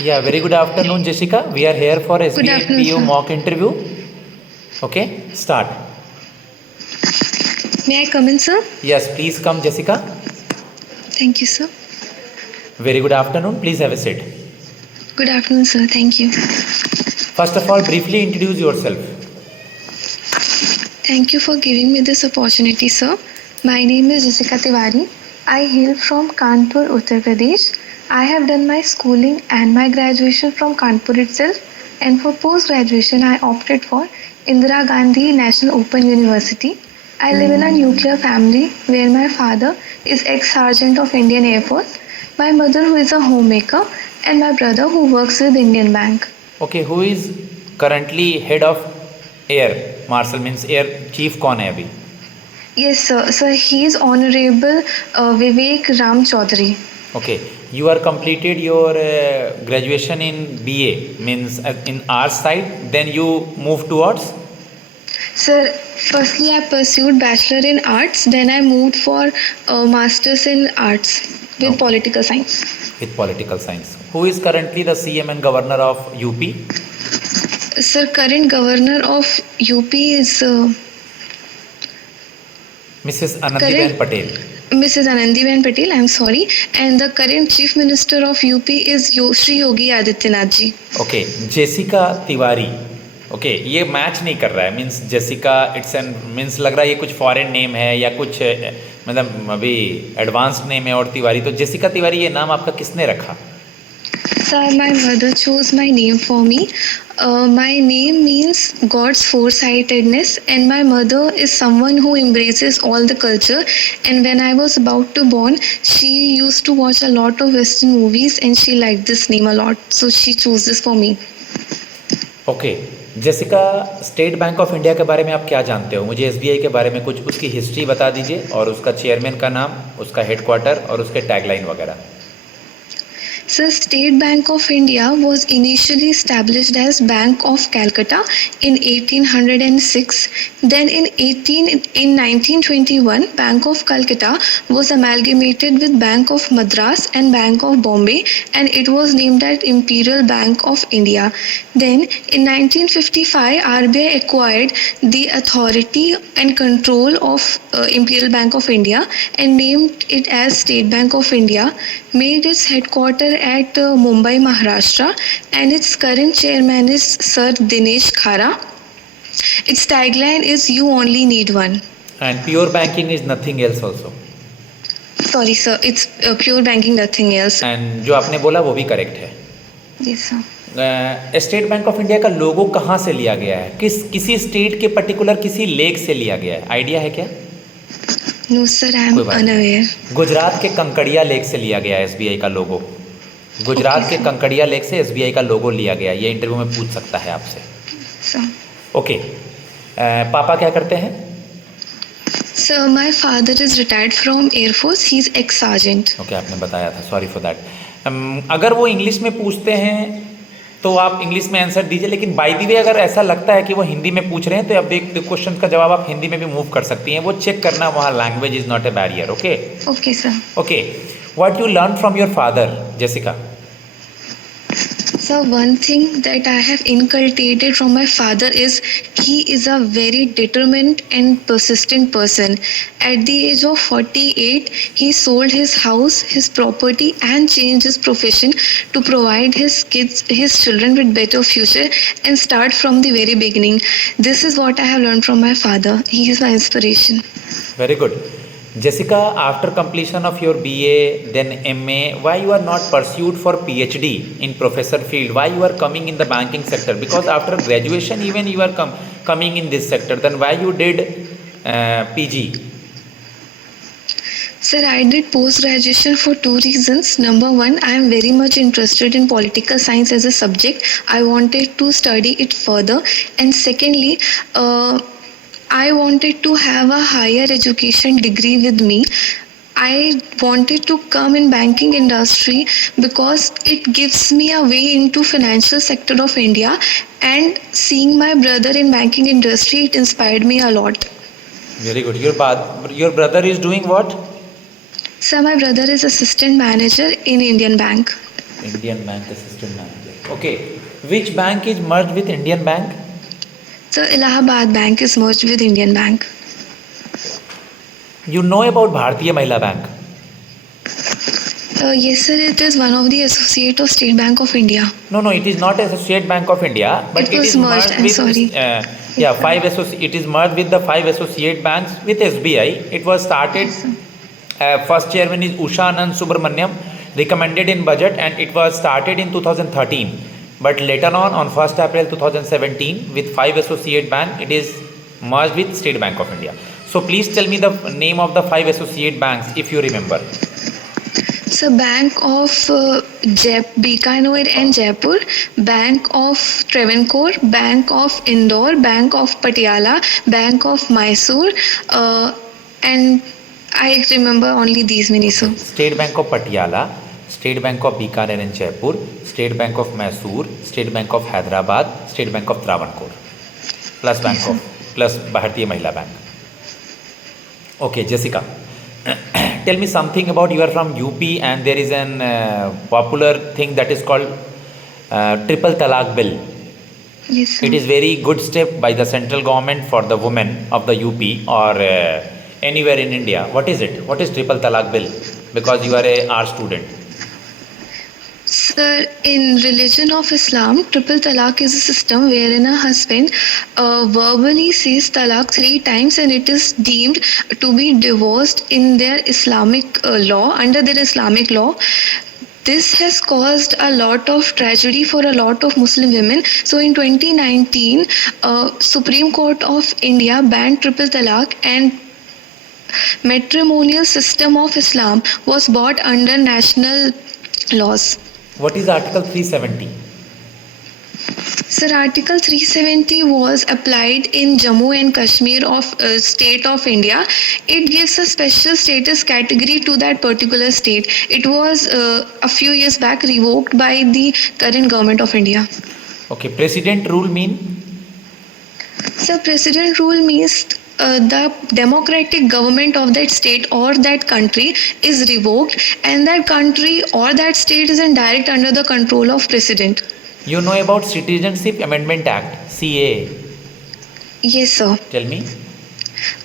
Yeah, very good afternoon, Jessica. We are here for Good SBI afternoon, PO sir. mock interview. Okay, start. May I come in, sir? Yes, please come, Jessica. Thank you, sir. Very good afternoon. Please have a seat. Good afternoon, sir. Thank you. First of all, briefly introduce yourself. Thank you for giving me this opportunity, sir. My name is Jessica Tiwari. I hail from Kanpur, Uttar Pradesh. I have done my schooling and my graduation from Kanpur itself, and for post graduation, I opted for Indira Gandhi National Open University. I live in a nuclear family where my father is ex sergeant of Indian Air Force, my mother, who is a homemaker, and my brother, who works with Indian Bank. Okay, who is currently head of air? Marshal means air chief कौन है अभी? Yes, sir. Sir, he is Honorable Vivek Ram Chaudhary. Okay, you are completed your graduation in BA means in arts side. Then you move towards. Sir, firstly I pursued Bachelor in Arts, then I moved for Masters in Arts with Okay. Political Science. With political science. Who is currently the CM and governor of UP? Sir, current governor of UP is Mrs. Anandiben Patel. Mrs. Anandiben Patel, I'm sorry, and the current Chief Minister of UP is Shri Yogi Adityanath ji. Okay Jessica Tiwari. Okay ये match नहीं कर रहा है means Jessica it's an means लग रहा है ये कुछ फॉरेन नेम है या कुछ मतलब अभी एडवांस्ड नेम है और तिवारी. तो जेसिका तिवारी ये नाम आपका किसने रखा? Sir, my mother chose my name for me. My name means God's foresightedness, and my mother is someone who embraces all the culture. And when I was about to born, she used to watch a lot of Western movies, and she liked this name a lot. So she chose this for me. Okay Jessica, state bank of India के बारे में आप क्या जानते हो? मुझे SBI के बारे में कुछ उसकी हिस्ट्री बता दीजिए और उसका चेयरमैन का नाम, उसका हेडक्वार्टर और उसके टैगलाइन वगैरह. So, State Bank of India was initially established as Bank of Calcutta in 1806. Then in 1921, Bank of Calcutta was amalgamated with Bank of Madras and Bank of Bombay, and it was named as Imperial Bank of India. Then in 1955, RBI acquired the authority and control of Imperial Bank of India and named it as State Bank of India, made its headquarters at Mumbai, Maharashtra, and its current chairman is Sir Dinesh Khara. Its tagline is "You only need one." And pure banking is nothing else also. Sorry, sir. It's pure banking, nothing else. And जो आपने बोला वो भी correct है. Yes, sir. State bank of India का लोगो कहाँ से लिया गया है? किसी स्टेट के पर्टिकुलर किसी लेक से लिया गया है? आइडिया है क्या? No, sir. I am कोई बात नहीं. unaware. गुजरात के कंकड़िया लेक से लिया गया है एसबीआई का लोगो. गुजरात Okay, के sir. कंकड़िया लेक से एसबीआई का लोगो लिया गया. ये इंटरव्यू में पूछ सकता है आपसे. Sir. ओके, पापा क्या करते हैं? Sir, my father is retired from Air Force. He's ex-sergeant. Okay, आपने बताया था, सॉरी फॉर दैट. अगर वो इंग्लिश में पूछते हैं तो आप इंग्लिश में आंसर दीजिए, लेकिन बाय द वे अगर ऐसा लगता है कि वो हिंदी में पूछ रहे हैं तो आप एक क्वेश्चन का जवाब आप हिंदी में भी मूव कर सकती हैं. वो चेक करना, वहाँ language is not a barrier. Okay Okay, sir. Okay, what you learn from your father Jessica? So one thing that I have inculcated from my father is he is a very determined and persistent person. At the age of 48, he sold his house, his property, and changed his profession to provide his children with better future and start from the very beginning. This is what I have learned from my father. He is my inspiration. Very good. Jessica, after completion of your BA, then MA, why you are not pursued for PhD in professor field? Why you are coming in the banking sector? Because after graduation, even you are coming in this sector. Then why you did PG? Sir, I did post-graduation for two reasons. Number one, I am very much interested in political science as a subject. I wanted to study it further. And secondly, I wanted to have a higher education degree with me. I wanted to come in banking industry because it gives me a way into financial sector of India, and seeing my brother in banking industry, it inspired me a lot. Very good. Your brother is doing what? Sir, my brother is assistant manager in Indian Bank. Indian Bank Assistant Manager. Okay. Which bank is merged with Indian Bank? Sir, Allahabad Bank is merged with Indian Bank. You know about Bharatiya Mahila Bank? Yes, sir, it is one of the associate of State Bank of India. No, it is not State Bank of India, but It was merged, I'm with sorry. it is merged with the 5 associate banks with SBI. It was started. Yes, sir. First chairman is Usha Anand Subramaniam, recommended in budget, and it was started in 2013. But later on 1st April 2017, with 5 associate bank, it is merged with State Bank of India. So please tell me the name of the 5 associate banks if you remember. So Bank of Bikaner and Jaipur, Bank of Travancore, Bank of Indore, Bank of Patiala, Bank of Mysore, and I remember only these many, sir. State Bank of Patiala, State Bank of Bikaner and Jaipur, State Bank of Mysore, State Bank of Hyderabad, State Bank of Travancore, plus Bharatiya Mahila Bank. Okay, Jessica, tell me something about, you are from UP and there is an popular thing that is called Triple Talaq Bill. Yes, sir. It is very good step by the central government for the women of the UP or anywhere in India. What is it? What is Triple Talaq Bill? Because you are a art student. Sir, in religion of Islam, triple talaq is a system wherein a husband verbally says talaq 3 times and it is deemed to be divorced in their Islamic law, under their Islamic law. This has caused a lot of tragedy for a lot of Muslim women. So in 2019, Supreme Court of India banned triple talaq and matrimonial system of Islam was brought under national laws. What is Article 370? Sir, Article 370 was applied in Jammu and Kashmir of state of India. It gives a special status category to that particular state. It was a few years back revoked by the current government of India. Okay, President rule mean? Sir, President rule means the democratic government of that state or that country is revoked and that country or that state is in direct under the control of president. You know about Citizenship Amendment Act, CAA. Yes, sir. Tell me.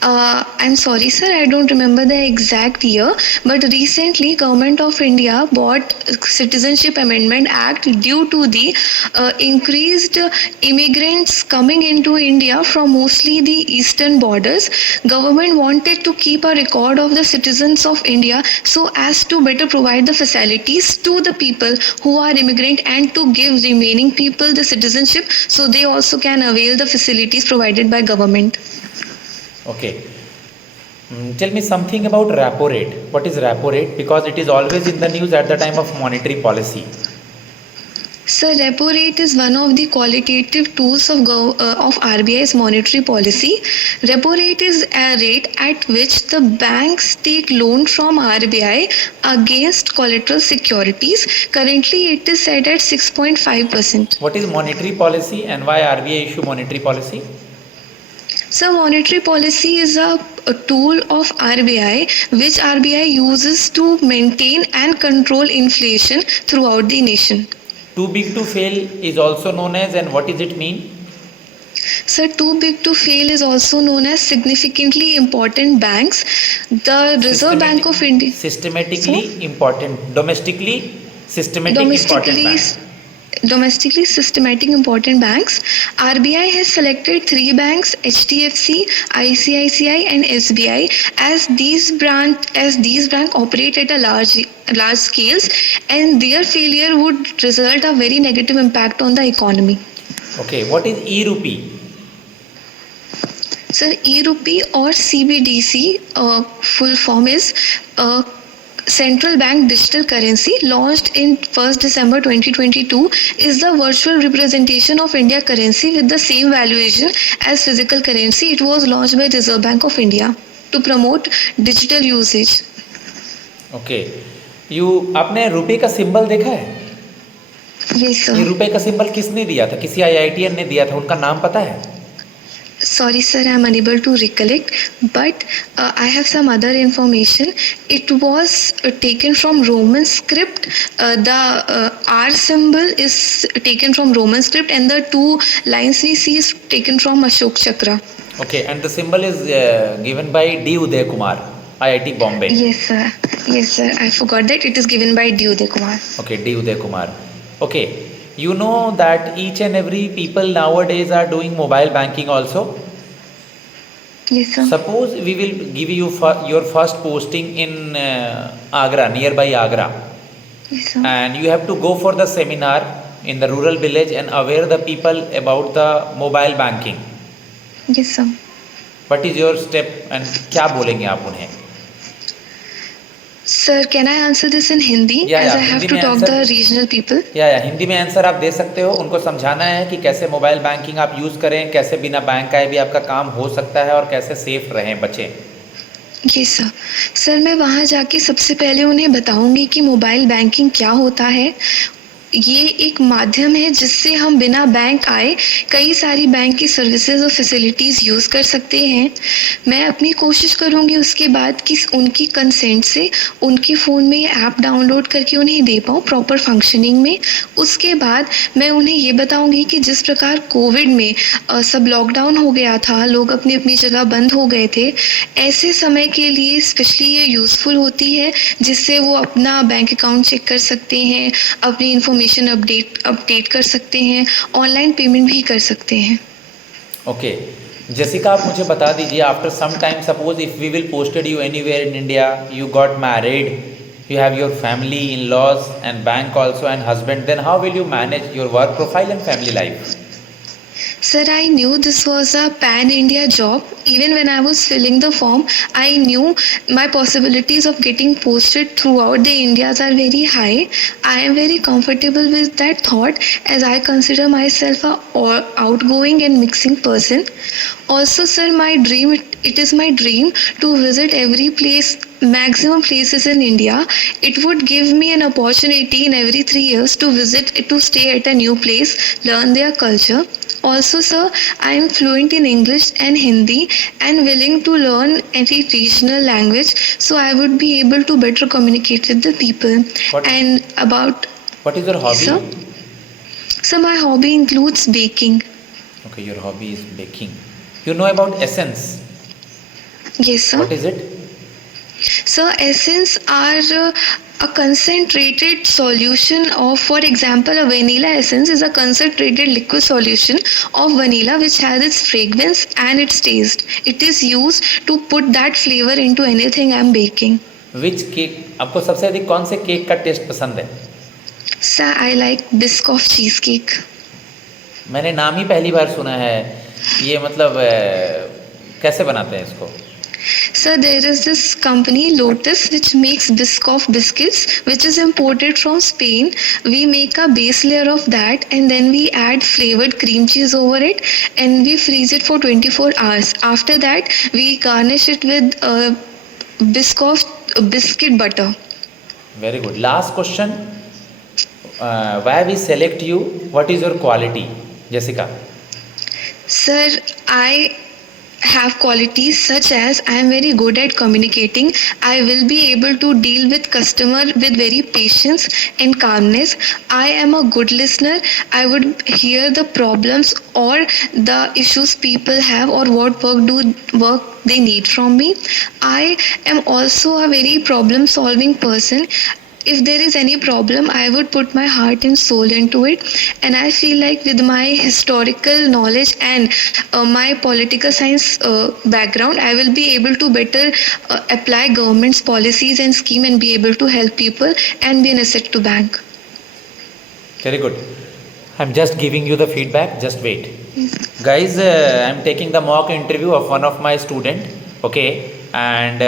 I'm sorry, sir, I don't remember the exact year, but recently Government of India bought Citizenship Amendment Act due to the increased immigrants coming into India from mostly the eastern borders. Government wanted to keep a record of the citizens of India so as to better provide the facilities to the people who are immigrant and to give remaining people the citizenship so they also can avail the facilities provided by government. Okay. Tell me something about repo rate. What is repo rate? Because it is always in the news at the time of monetary policy. Sir, repo rate is one of the qualitative tools of RBI's monetary policy. Repo rate is a rate at which the banks take loan from RBI against collateral securities. Currently, it is set at 6.5%. What is monetary policy and why RBI issue monetary policy? So monetary policy is a tool of RBI which RBI uses to maintain and control inflation throughout the nation. Too big to fail is also known as, and what does it mean? So too big to fail is also known as significantly important banks. The Reserve Bank of India. Systematically important. Domestically important banks. Domestically systematic important banks. RBI has selected 3 banks, HDFC, ICICI and SBI, as these banks operate at a large scales and their failure would result a very negative impact on the economy. Okay, what is e-rupee? Sir, e-rupee or CBDC full form is Central Bank Digital Currency, launched in 1st December 2022, is the virtual representation of India currency with the same valuation as physical currency. It was launched by Reserve Bank of India to promote digital usage. Okay. आपने रुपए का symbol देखा है? Yes, sir. ये रुपए का symbol किसने दिया था? किसी IITian ने दिया था, उनका नाम पता है? Sorry, sir, I'm unable to recollect, but I have some other information. It was taken from Roman script. The R symbol is taken from Roman script, and the two lines we see is taken from Ashok Chakra. Okay, and the symbol is given by D. Uday Kumar, IIT Bombay. Yes, sir. Yes, sir. I forgot that it is given by D. Uday Kumar. Okay, D. Uday Kumar. Okay, you know that each and every people nowadays are doing mobile banking also. Yes, sir. Suppose we will give you your first posting in Agra, nearby Agra, Yes, sir. and you have to go for the seminar in the rural village and aware the people about the mobile banking. Yes, sir. What is your step and क्या बोलेंगे आप उन्हें? Sir, can I answer this in Hindi? Yeah, as yeah, I have Hindi to में talk answer- the regional people. या हिंदी में answer आप दे सकते हो, उनको समझाना है कि कैसे मोबाइल बैंकिंग आप यूज़ करें, कैसे बिना बैंक आए भी आपका काम हो सकता है और कैसे सेफ रहें बचें. जी सर. सर, मैं वहाँ जाके सबसे पहले उन्हें बताऊंगी कि मोबाइल बैंकिंग क्या होता है. ये एक माध्यम है जिससे हम बिना बैंक आए कई सारी बैंक की सर्विसेज और फैसिलिटीज़ यूज़ कर सकते हैं. मैं अपनी कोशिश करूँगी उसके बाद कि उनकी कंसेंट से उनके फ़ोन में ये ऐप डाउनलोड करके उन्हें दे पाऊँ प्रॉपर फंक्शनिंग में. उसके बाद मैं उन्हें ये बताऊँगी कि जिस प्रकार कोविड में सब लॉकडाउन हो गया था, लोग अपनी अपनी जगह बंद हो गए थे, ऐसे समय के लिए स्पेशली ये यूज़फुल होती है जिससे वो अपना बैंक अकाउंट चेक कर सकते हैं, अपनी इन्फॉर्मेशन अपडेट कर सकते हैं, ऑनलाइन पेमेंट भी कर सकते हैं. ओके, जैसिका आप मुझे बता दीजिए, after some time suppose if we will posted you anywhere in India, you got married, you have your family, in-laws and bank also and husband, then how will you manage your work profile and family life? Sir, I knew this was a pan-India job. Even when I was filling the form, I knew my possibilities of getting posted throughout the Indias are very high. I am very comfortable with that thought as I consider myself a outgoing and mixing person. Also, sir, it is my dream to visit every place, maximum places in India. It would give me an opportunity in every 3 years to stay at a new place, learn their culture. Also, sir, I am fluent in English and Hindi and willing to learn any regional language, so I would be able to better communicate with the people. What is your hobby? Sir? So my hobby includes baking. Okay, your hobby is baking. You know about Essence? Yes, sir. What is it? So Essence are a concentrated solution of, for example, a vanilla essence is a concentrated liquid solution of vanilla which has its fragrance and its taste. It is used to put that flavor into anything I am baking. Which cake? आपको सबसे अधिक कौन से cake का test पसंद है? Sir, I like Biscoff cheesecake. मैंने नाम ही पहली बार सुना है. ये मतलब कैसे बनाते हैं इसको? Sir, there is this company Lotus which makes Biscoff biscuits which is imported from Spain. We make a base layer of that and then we add flavored cream cheese over it and we freeze it for 24 hours. After that, we garnish it with Biscoff biscuit butter. Very good. Last question. Why we select you? What is your quality, Jessica? Sir, I have qualities such as I am very good at communicating. I will be able to deal with customer with very patience and calmness. I am a good listener. I would hear the problems or the issues people have or what work they need from me. I am also a very problem solving person. If there is any problem, I would put my heart and soul into it, and I feel like with my historical knowledge and my political science background, I will be able to better apply government's policies and scheme and be able to help people and be an asset to bank. Very good. I'm just giving you the feedback. Just wait. Guys, I'm taking the mock interview of one of my student. Okay. And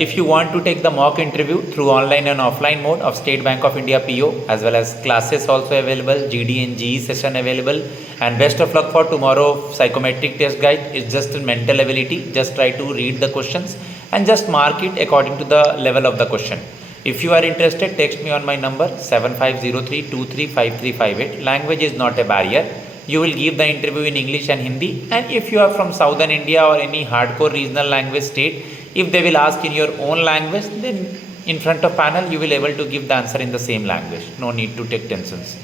if you want to take the mock interview through online and offline mode of State Bank of India PO, as well as classes also available, GD and GE session available, and best of luck for tomorrow psychometric test guide. It's just a mental ability. Just try to read the questions and just mark it according to the level of the question. If you are interested, text me on my number 7503235358. Language is not a barrier. you will give the interview in English and Hindi. And if you are from southern India or any hardcore regional language state, if they will ask in your own language, then in front of panel you will able to give the answer in the same language. No need to take tensions.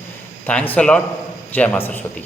Thanks a lot. Jai Ma Saraswati.